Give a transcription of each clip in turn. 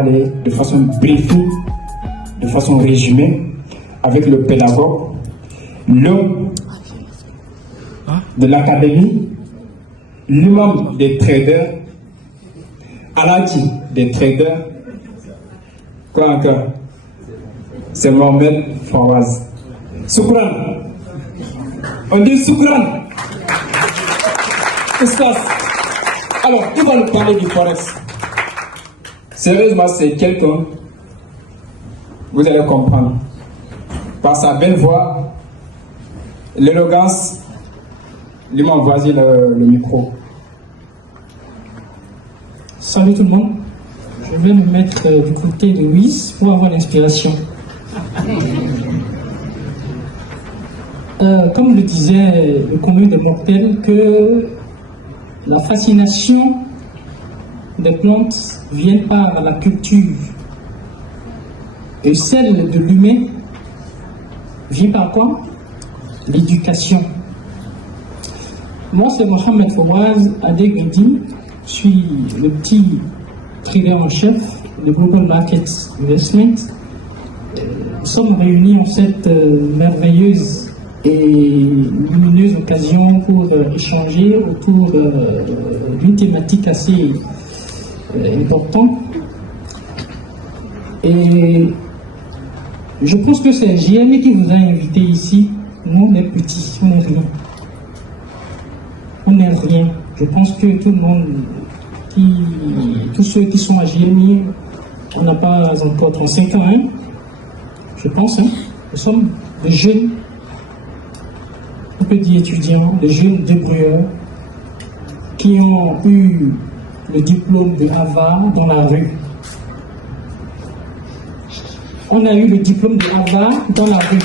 aller de façon briefée, de façon résumée, avec le pédagogue, l'homme de l'académie, l'imam des traders, Alati des traders. Quoi encore? C'est Mohamed Fawaz. Soukran. On dit Soukran. Qu'est-ce qui se passe? Alors, il va nous parler du Forex. Sérieusement, c'est quelqu'un, vous allez comprendre, par sa belle voix, l'élégance, lui m'a envoyé le micro. Salut tout le monde. Je vais me mettre du côté de Louis pour avoir l'inspiration. Comme le disait le commun des mortels, que la fascination des plantes vient par la culture et celle de l'humain vient par quoi? L'éducation. Moi, c'est Mohamed Fawaz Adegedi. Je suis le petit trader en chef de Global Market Investment. Nous sommes réunis en cette merveilleuse et lumineuse occasion pour échanger autour d'une thématique assez importante. Et je pense que c'est JMI qui vous a invité ici. Nous, on est petits, on n'est rien. On n'est rien. Je pense que tout le monde, tous ceux qui sont à JMI, on n'a pas encore 35 ans, hein? Je pense, hein? Nous sommes des jeunes, on peut dire étudiants, des jeunes débrouilleurs qui ont eu le diplôme de Harvard dans la rue. On a eu le diplôme de Harvard dans la rue.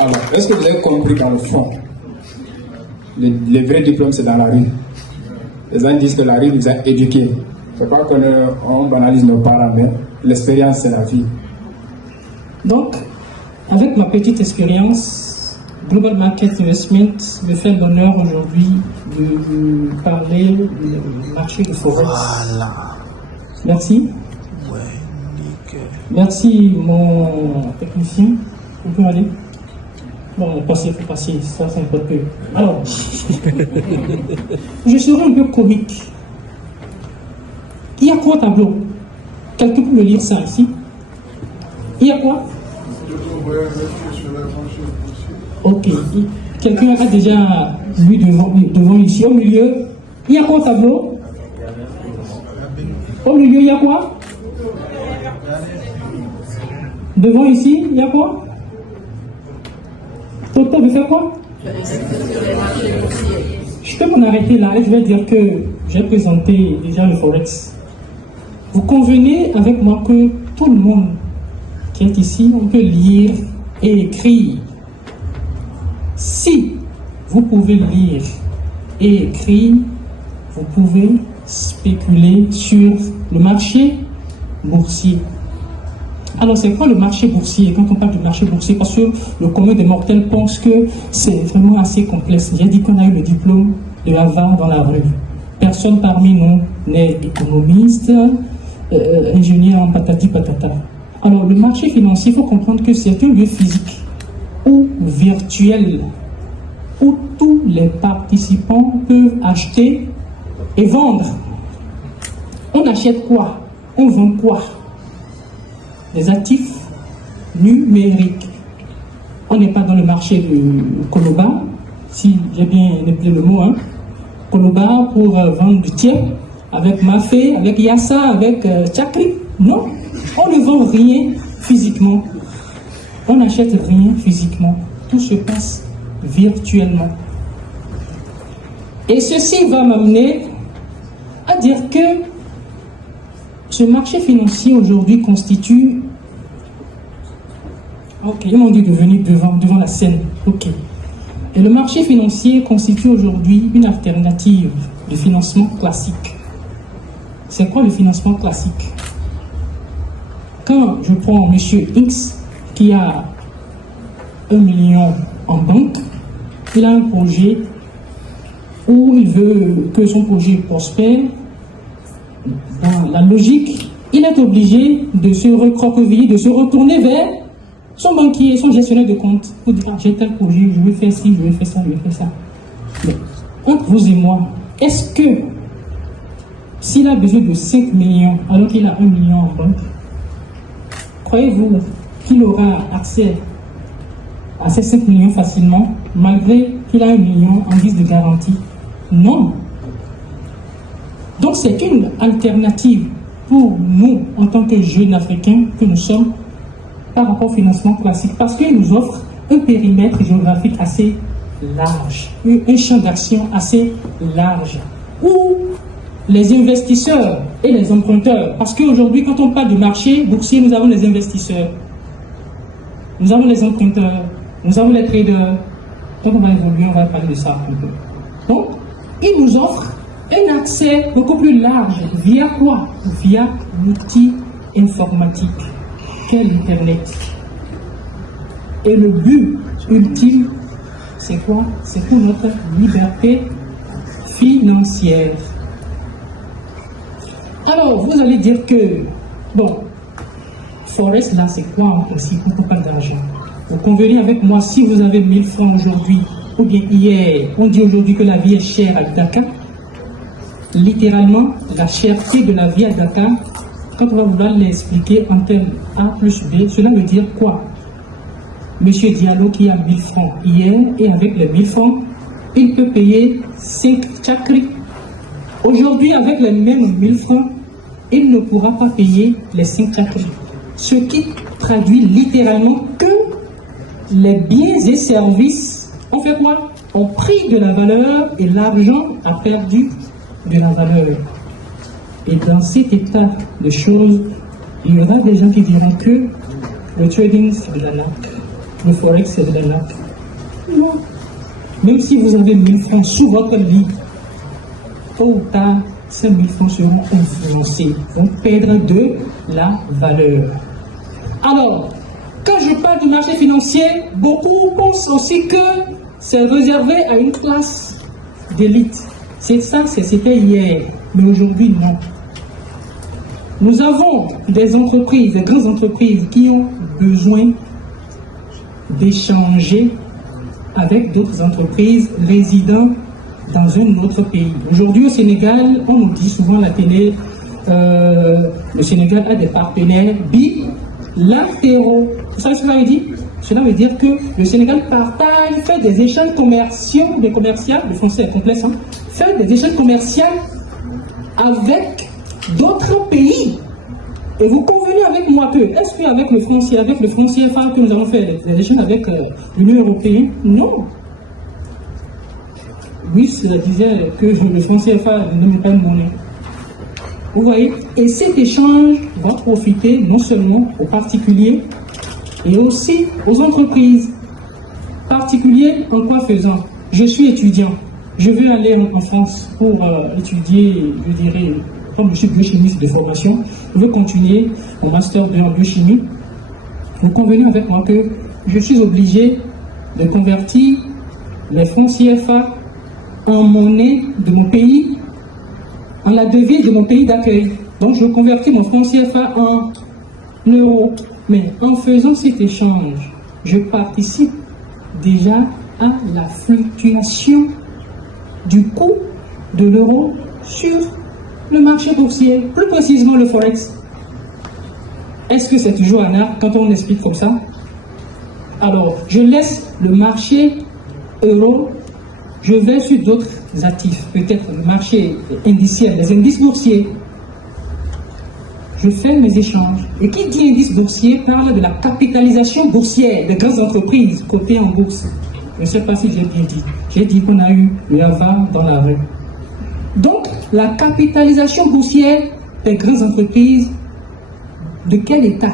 Alors, est-ce que vous avez compris dans le fond? Les vrais diplômes, c'est dans la rue. Les gens disent que la rue nous a éduqués. Je ne sais pas qu'on banalise nos parents, mais l'expérience, c'est la vie. Donc, avec ma petite expérience, Global Market Investment me fait l'honneur aujourd'hui de parler du marché de Forex. Voilà. Merci. Ouais, nickel. Merci, mon technicien. Vous pouvez aller? Bon, passez, faut passer, ça c'est un peu peu. Alors, je serai un peu comique. Il y a quoi au tableau? Quelqu'un peut me lire ça ici? Il y a quoi? Ok. Quelqu'un a déjà lu devant ici. Au milieu, il y a quoi au tableau? Au milieu, il y a quoi? Devant ici, il y a quoi? Toto veut faire quoi? Je peux m'en arrêter là et je vais dire que j'ai présenté déjà le Forex. Vous convenez avec moi que tout le monde qui est ici, on peut lire et écrire. Si vous pouvez lire et écrire, vous pouvez spéculer sur le marché boursier. Alors, c'est quoi le marché boursier? Quand on parle du marché boursier, parce que le commun des mortels pense que c'est vraiment assez complexe. J'ai dit qu'on a eu le diplôme de Harvard dans la rue. Personne parmi nous n'est économiste, ingénieur en patati patata. Alors, le marché financier, il faut comprendre que c'est un lieu physique ou virtuel où tous les participants peuvent acheter et vendre. On achète quoi? On vend quoi? Des actifs numériques. On n'est pas dans le marché de Koloba, si j'ai bien appelé le mot, hein. Koloba pour vendre du tiers, avec Mafé, avec Yassa, avec Chakri. Non, on ne vend rien physiquement. On n'achète rien physiquement. Tout se passe virtuellement. Et ceci va m'amener à dire que ce marché financier aujourd'hui constitue... Ok, ils m'ont dit de venir devant la scène. Ok. Et le marché financier constitue aujourd'hui une alternative de financement classique. C'est quoi le financement classique? Quand je prends M. X qui a 1 million en banque, il a un projet où il veut que son projet prospère, dans la logique, il est obligé de se recroqueviller, de se retourner vers son banquier, son gestionnaire de compte, pour dire, ah, j'ai tel projet, je vais faire ci, je vais faire ça, je vais faire ça. Mais, entre vous et moi, est-ce que s'il a besoin de 5 millions, alors qu'il a 1 million en banque, croyez-vous qu'il aura accès à ces 5 millions facilement, malgré qu'il a 1 million en guise de garantie? Non. Donc c'est une alternative pour nous, en tant que jeunes Africains que nous sommes, par rapport au financement classique, parce qu'il nous offre un périmètre géographique assez large, un champ d'action assez large, où les investisseurs et les emprunteurs, parce qu'aujourd'hui, quand on parle du marché boursier, nous avons les investisseurs, nous avons les emprunteurs, nous avons les traders. Donc on va évoluer, on va parler de ça un peu. Donc, il nous offre un accès beaucoup plus large. Via quoi? Via l'outil informatique qu'est l'Internet. Et le but ultime, c'est quoi? C'est pour notre liberté financière. Alors, vous allez dire que, bon, Forex, là, c'est quoi en principe? On ne parle d'argent. Vous convenez avec moi, si vous avez 1000 francs aujourd'hui, ou bien hier, on dit aujourd'hui que la vie est chère à Dakar, littéralement, la cherté de la vie à Dakar, quand on va vouloir l'expliquer en termes A plus B, cela veut dire quoi? Monsieur Diallo qui a 1000 francs hier, et avec les 1000 francs, il peut payer 5 chakris. Aujourd'hui, avec les mêmes 1000 francs, il ne pourra pas payer les 5 chakris. Ce qui traduit littéralement que les biens et services ont fait quoi? Ont pris de la valeur et l'argent a perdu de la valeur. Et dans cet état de choses, il y aura des gens qui diront que le trading c'est de la nappe, le forex c'est de la nappe. Non. Même si vous avez 1000 francs sous votre lit, tôt ou tard, ces 1000 francs seront influencés, vont perdre de la valeur. Alors, quand je parle du marché financier, beaucoup pensent aussi que c'est réservé à une classe d'élite. C'est ça, c'était hier, mais aujourd'hui, non. Nous avons des entreprises, des grandes entreprises qui ont besoin d'échanger avec d'autres entreprises résidant dans un autre pays. Aujourd'hui, au Sénégal, on nous dit souvent à la télé, le Sénégal a des partenaires bilatéraux. Vous savez ce que ça veut dire? Cela veut dire que le Sénégal partage, fait des échanges commerciaux, des commerciaux, le français est complexe, hein, fait des échanges commerciaux avec d'autres pays. Et vous convenez avec moi que, est-ce qu'avec le franc CFA que nous avons fait des échanges avec l'Union européenne? Non. Oui, cela disait que le franc CFA ne met pas de monnaie. Vous voyez? Et cet échange va profiter non seulement aux particuliers, et aussi aux entreprises. Particuliers en quoi faisant? Je suis étudiant. Je veux aller en France pour étudier, je dirais, comme je suis biochimiste de formation, je veux continuer mon master en biochimie. Vous convenez avec moi que je suis obligé de convertir les francs CFA en monnaie de mon pays, en la devise de mon pays d'accueil. Donc je convertis mon franc CFA en euros. Mais en faisant cet échange, je participe déjà à la fluctuation du coût de l'euro sur le marché boursier, plus précisément le forex. Est-ce que c'est toujours un art quand on explique comme ça? Alors, je laisse le marché euro, je vais sur d'autres actifs, peut-être le marché indiciel, les indices boursiers. Je fais mes échanges. Et qui dit indice boursier parle de la capitalisation boursière des grandes entreprises cotées en bourse. Je ne sais pas si j'ai bien dit. J'ai dit qu'on a eu le avare dans la rue. Donc, la capitalisation boursière des grandes entreprises, de quel État?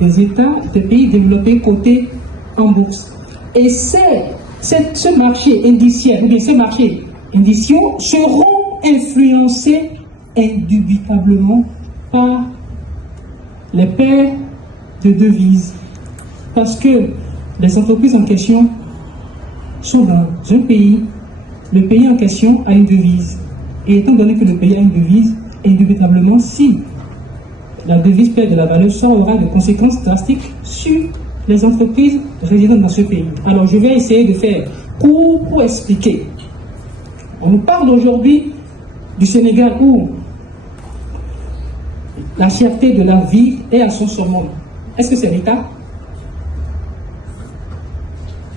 Des États, des pays développés cotés en bourse. Et ce marché indiciel, ou bien ces marchés indiciaux seront influencés indubitablement par les paires de devises. Parce que les entreprises en question sont dans un pays, le pays en question a une devise. Et étant donné que le pays a une devise, indubitablement, si la devise perd de la valeur, ça aura des conséquences drastiques sur les entreprises résidant dans ce pays. Alors je vais essayer de faire court pour expliquer. On nous parle aujourd'hui du Sénégal où la cherté de la vie est à son summum. Est-ce que c'est l'État?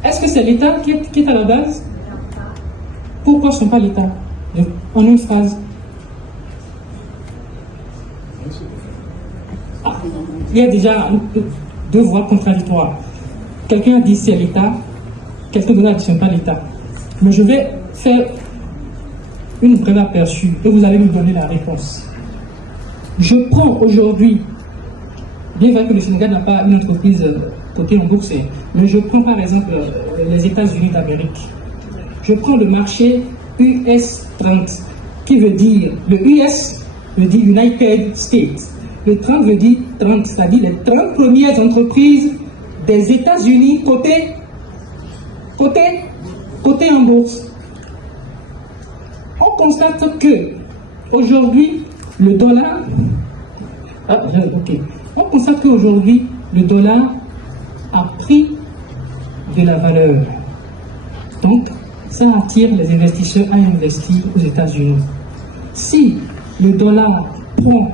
Est-ce que c'est l'État qui est à la base? Pourquoi ce n'est pas l'État? En une phrase. Il y a déjà deux voix contradictoires. Quelqu'un a dit c'est l'État, quelqu'un d'autre a dit ce n'est pas l'État. Mais je vais faire une brève aperçu et vous allez me donner la réponse. Je prends aujourd'hui, bien vrai que le Sénégal n'a pas une entreprise cotée en bourse, mais je prends par exemple les États-Unis d'Amérique. Je prends le marché US 30, qui veut dire, le US veut dire United States. Le 30 veut dire 30, c'est-à-dire les 30 premières entreprises des États-Unis cotées en bourse. On constate que aujourd'hui, le dollar, on constate qu'aujourd'hui, le dollar a pris de la valeur. Donc, ça attire les investisseurs à investir aux États-Unis. Si le dollar prend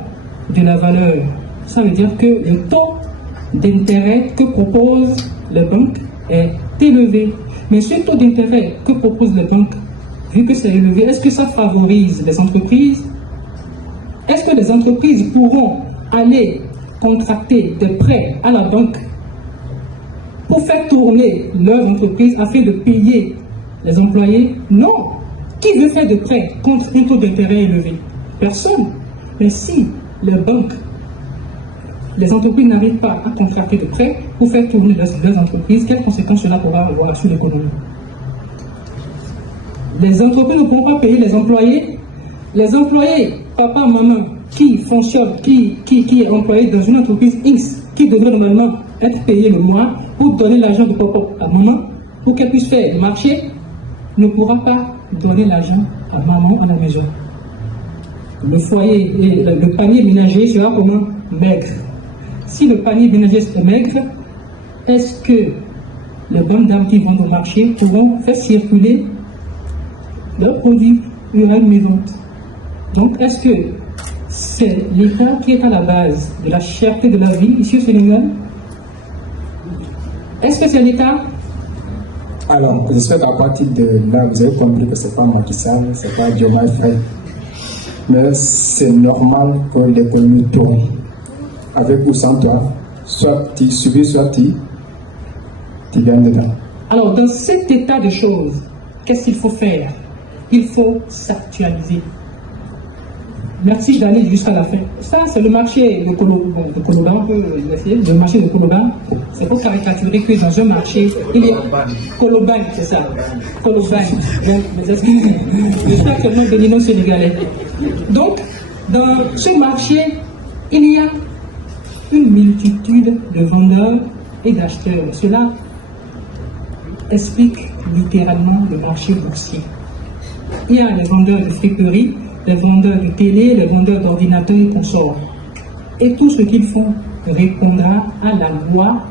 de la valeur, ça veut dire que le taux d'intérêt que proposent les banques est élevé. Mais ce taux d'intérêt que proposent les banques, vu que c'est élevé, est-ce que ça favorise les entreprises? Est-ce que les entreprises pourront aller contracter des prêts à la banque pour faire tourner leur entreprise afin de payer les employés? Non. Qui veut faire de prêts contre un taux d'intérêt élevé? Personne. Mais si les banques, les entreprises n'arrivent pas à contracter de prêts pour faire tourner leurs entreprises, quelles conséquences cela pourra avoir sur l'économie? Les entreprises ne pourront pas payer les employés. Les employés, papa, maman, qui fonctionnent, qui est employé dans une entreprise X, qui devrait normalement être payé le mois pour donner l'argent de papa à maman, pour qu'elle puisse faire le marché, ne pourra pas donner l'argent à maman à la maison. Le foyer et le panier ménager sera comment? Maigre. Si le panier ménager est maigre, est-ce que les bonnes dames qui vendent au marché pourront faire circuler leurs produits? Il y aura une mévente. Donc, est-ce que c'est l'État qui est à la base de la cherté de la vie ici au Sénégal? Est-ce que c'est l'État? Alors, j'espère qu'à partir de là, vous avez compris que ce n'est pas moi qui savais, ce n'est pas Dieu m'a fait. Mais c'est normal que l'économie tourne. Avec ou sans toi, soit tu subis, soit tu gagnes dedans. Alors, dans cet état de choses, qu'est-ce qu'il faut faire? Il faut s'actualiser. Merci d'aller jusqu'à la fin. Ça, c'est le marché de Koloban, le marché de Koloban. C'est pour caricaturer que dans un marché, il y a Koloban, c'est ça. Koloban. Mais excusez-moi, je suis actuellement béninois sénégalais. Donc, dans ce marché, il y a une multitude de vendeurs et d'acheteurs. Cela explique littéralement le marché boursier. Il y a les vendeurs de friperie, les vendeurs de télé, les vendeurs d'ordinateurs et consorts. Et tout ce qu'ils font répondra à la loi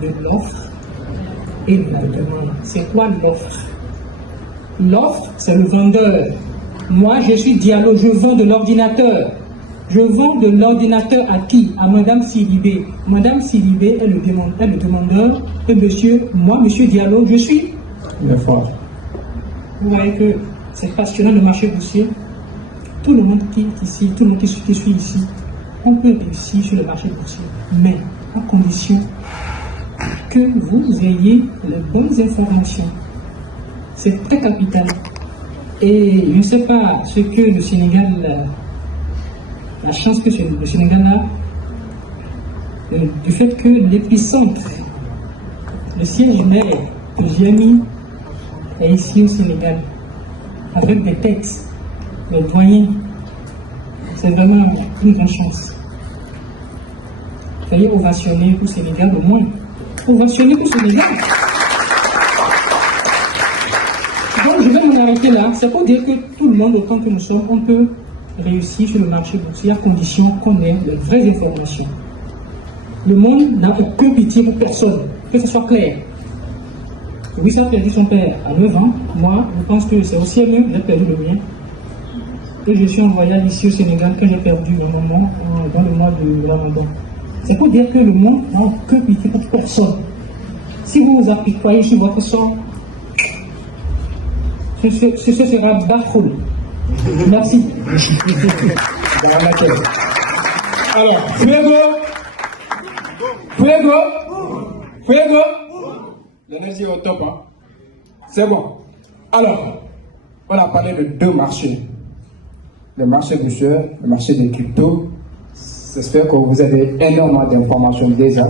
de l'offre et de la demande. C'est quoi l'offre? L'offre, c'est le vendeur. Moi, je suis Diallo, je vends de l'ordinateur. Je vends de l'ordinateur à qui? À Madame Sidibé. Madame Sidibé est le demandeur. Et monsieur, moi, monsieur Diallo, je suis le fort. Vous voyez que c'est passionnant le marché boursier. Tout le monde qui est ici, tout le monde qui suit ici, on peut réussir sur le marché boursier, mais à condition que vous ayez les bonnes informations. C'est très capital. Et je ne sais pas ce que le Sénégal, la chance que le Sénégal a, du fait que l'épicentre, le siège mère de Gianni est ici au Sénégal, avec des têtes, des doyens. C'est vraiment une grande chance. Veuillez ovationner pour le Sénégal au moins. Ovationner pour le Sénégal. Donc je vais m'en arrêter. rester là, c'est pour dire que tout le monde, autant que nous sommes, on peut réussir sur le marché boursier à condition qu'on ait les vraies informations. Le monde n'a aucune pitié pour personne, que ce soit clair. Louis a perdu son père à 9 ans. Moi, je pense que c'est aussi mieux que j'ai perdu le mien. Et je suis en voyage ici au Sénégal que j'ai perdu ma maman dans le mois de Ramadan. C'est pour dire que le monde n'a aucune pitié pour personne. Si vous vous apitoyez sur votre sort, ce sera baffreux. Merci. Alors, Fuego. L'énergie est au top, hein? C'est bon. Alors, on a parlé de deux marchés. Le marché boursier, le marché des cryptos. J'espère que vous avez énormément d'informations déjà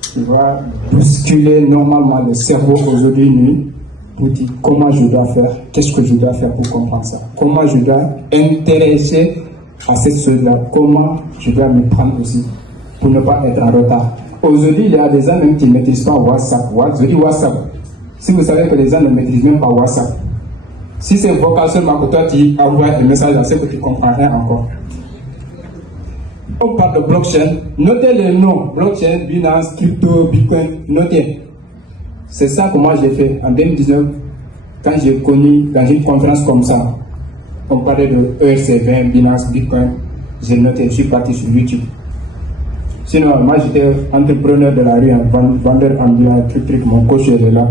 qui va bousculer normalement le cerveau aujourd'hui nuit pour dire comment je dois faire, qu'est-ce que je dois faire pour comprendre ça, comment je dois intéresser à cette chose-là, comment je dois me prendre aussi pour ne pas être en retard. Aujourd'hui, il y a des gens même qui ne maîtrisent pas WhatsApp. Je dis WhatsApp. Si vous savez que les gens ne maîtrisent même pas WhatsApp, si c'est vocal seulement que toi tu envoies un message, c'est que tu ne comprends rien encore. On parle de blockchain. Notez les noms. Blockchain, Binance, crypto, Bitcoin. Notez. C'est ça que moi j'ai fait en 2019 quand j'ai connu dans une conférence comme ça. On parlait de ERC20, Binance, Bitcoin. J'ai noté, je suis parti sur YouTube. Sinon, moi j'étais entrepreneur de la rue, vendeur ambulant, truc, mon coach est là.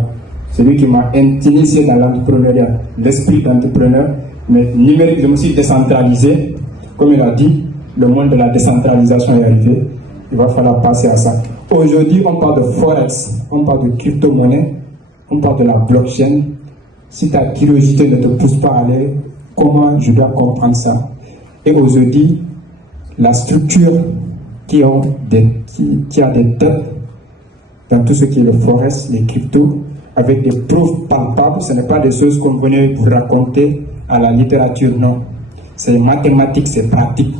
C'est lui qui m'a initié dans l'entrepreneuriat, l'esprit d'entrepreneur, mais numérique, je me suis décentralisé. Comme il a dit, le monde de la décentralisation est arrivé. Il va falloir passer à ça. Aujourd'hui, on parle de Forex, on parle de crypto-monnaie, on parle de la blockchain. Si ta curiosité ne te pousse pas à aller, comment je dois comprendre ça? Et aujourd'hui, la structure qui a des dettes dans tout ce qui est le Forex, les cryptos, avec des preuves palpables, ce n'est pas des choses qu'on venait vous raconter à la littérature, non. C'est mathématique, c'est pratique.